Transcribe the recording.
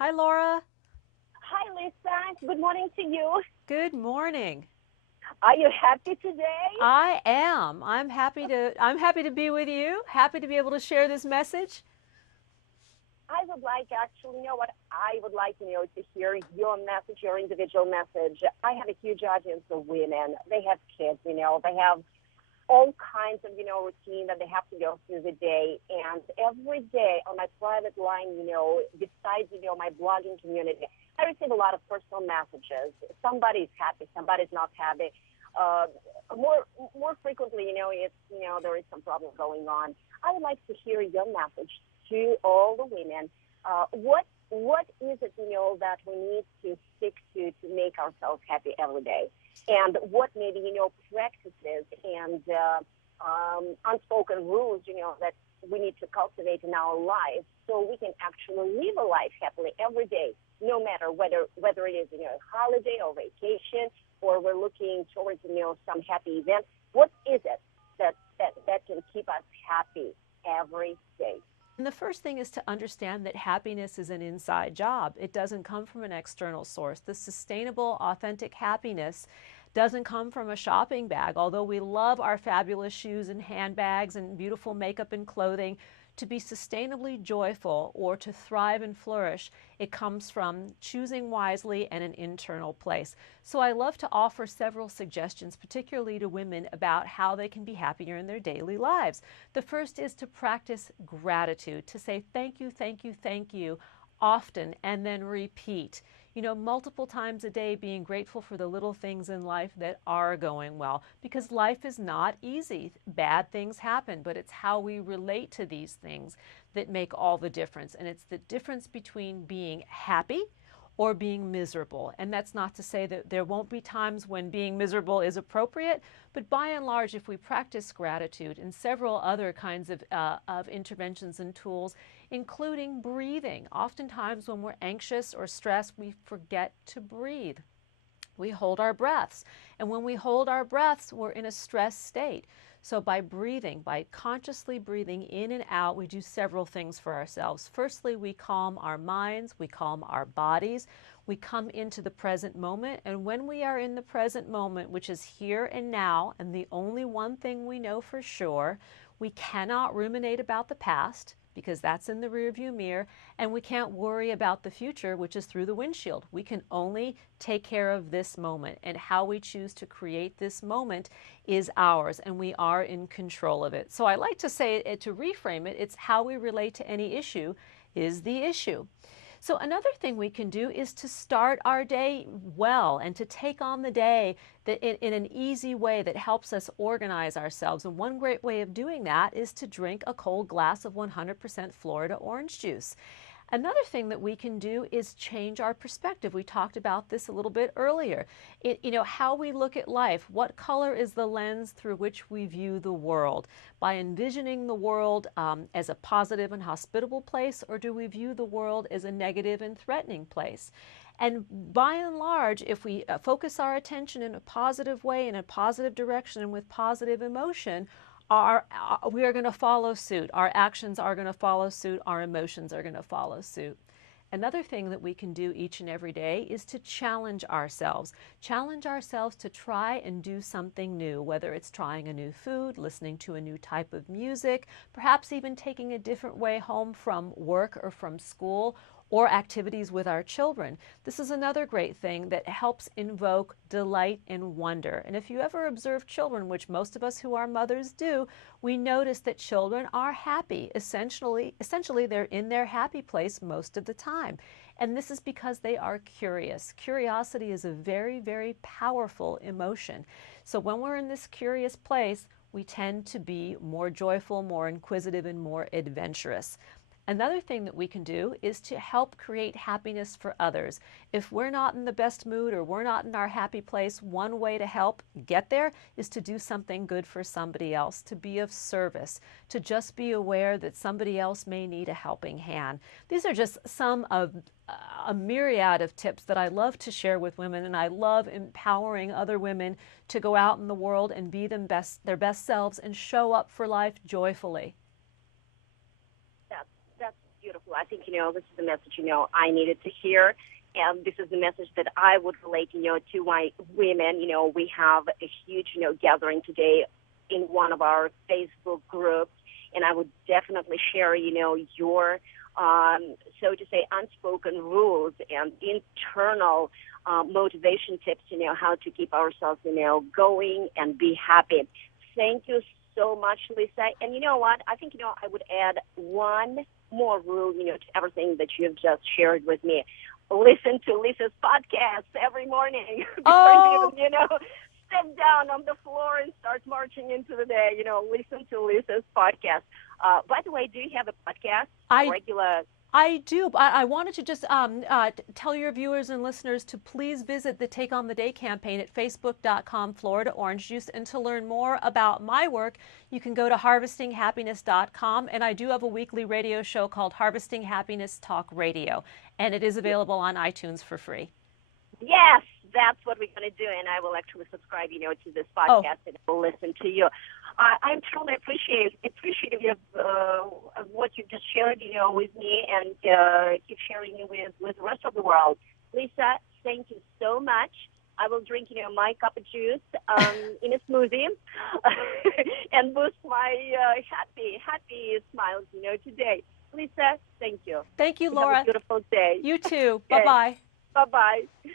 Hi, Laura. Hi, Lisa. Good morning to you. Good morning. Are you happy today? I am. I'm happy to be with you. Happy to be able to share this message. I would like actually, you know what? I would like, to hear your message, your individual message. I have a huge audience of women. They have kids, they have all kinds of, routine that they have to go through the day. And every day on my private line, besides, my blogging community, I receive a lot of personal messages. Somebody's happy, somebody's not happy. Uh, more frequently, it's, there is some problem going on. I would like to hear your message to all the women. What is it, that we need to stick to make ourselves happy every day? And what maybe, practices and unspoken rules, that we need to cultivate in our lives so we can actually live a life happily every day, no matter whether it is, a holiday or vacation, or we're looking towards, some happy event. What is it that can keep us happy every day? And the first thing is to understand that happiness is an inside job. It doesn't come from an external source. The sustainable, authentic happiness doesn't come from a shopping bag. Although we love our fabulous shoes and handbags and beautiful makeup and clothing, to be sustainably joyful or to thrive and flourish, it comes from choosing wisely and an internal place. So I love to offer several suggestions, particularly to women, about how they can be happier in their daily lives. The first is to practice gratitude, to say thank you, thank you, thank you often, and then repeat. Multiple times a day, being grateful for the little things in life that are going well, because life is not easy. Bad things happen, but it's how we relate to these things that make all the difference. And it's the difference between being happy or being miserable. And that's not to say that there won't be times when being miserable is appropriate, but by and large, if we practice gratitude and several other kinds of interventions and tools, including breathing. Oftentimes, when we're anxious or stressed, we forget to breathe. We hold our breaths. And when we hold our breaths, we're in a stress state. So by breathing, by consciously breathing in and out, we do several things for ourselves. Firstly, we calm our minds, we calm our bodies, we come into the present moment. And when we are in the present moment, which is here and now, and the only one thing we know for sure, we cannot ruminate about the past, because that's in the rearview mirror, and we can't worry about the future, which is through the windshield. We can only take care of this moment, and how we choose to create this moment is ours, and we are in control of it. So I like to say, to reframe it, it's how we relate to any issue is the issue. So another thing we can do is to start our day well and to take on the day that in an easy way that helps us organize ourselves. And one great way of doing that is to drink a cold glass of 100% Florida orange juice. Another thing that we can do is change our perspective. We talked about this a little bit earlier. How we look at life. What color is the lens through which we view the world? By envisioning the world as a positive and hospitable place, or do we view the world as a negative and threatening place? And by and large, if we focus our attention in a positive way, in a positive direction, and with positive emotion, we are going to follow suit. Our actions are going to follow suit. Our emotions are going to follow suit. Another thing that we can do each and every day is to challenge ourselves. Challenge ourselves to try and do something new, whether it's trying a new food, listening to a new type of music, perhaps even taking a different way home from work or from school, or activities with our children. This is another great thing that helps invoke delight and wonder. And if you ever observe children, which most of us who are mothers do, we notice that children are happy. Essentially, they're in their happy place most of the time. And this is because they are curious. Curiosity is a very, very powerful emotion. So when we're in this curious place, we tend to be more joyful, more inquisitive, and more adventurous. Another thing that we can do is to help create happiness for others. If we're not in the best mood or we're not in our happy place, one way to help get there is to do something good for somebody else, to be of service, to just be aware that somebody else may need a helping hand. These are just some of a myriad of tips that I love to share with women, and I love empowering other women to go out in the world and be their best selves and show up for life joyfully. That's beautifully I think, this is the message, I needed to hear. And this is the message that I would relate, to my women. We have a huge, gathering today in one of our Facebook groups. And I would definitely share, your, so to say, unspoken rules and internal motivation tips, how to keep ourselves, going and be happy. Thank you so much, Lisa. And you know what? I think, I would add one more rule, to everything that you've just shared with me. Listen to Lisa's podcast every morning before you even, sit down on the floor and start marching into the day. Listen to Lisa's podcast. By the way, do you have a podcast? I do. I wanted to just tell your viewers and listeners to please visit the Take on the Day campaign at facebook.com Florida Orange Juice. And to learn more about my work, you can go to harvestinghappiness.com. And I do have a weekly radio show called Harvesting Happiness Talk Radio. And it is available on iTunes for free. Yes, that's what we're going to do. And I will actually subscribe, to this podcast and will listen to you. I'm truly appreciative of what you just shared, with me and keep sharing it with the rest of the world. Lisa, thank you so much. I will drink, my cup of juice in a smoothie and boost my happy smiles, today. Lisa, thank you. Thank you, Laura. Have a beautiful day. You too. Okay. Bye-bye. Bye-bye.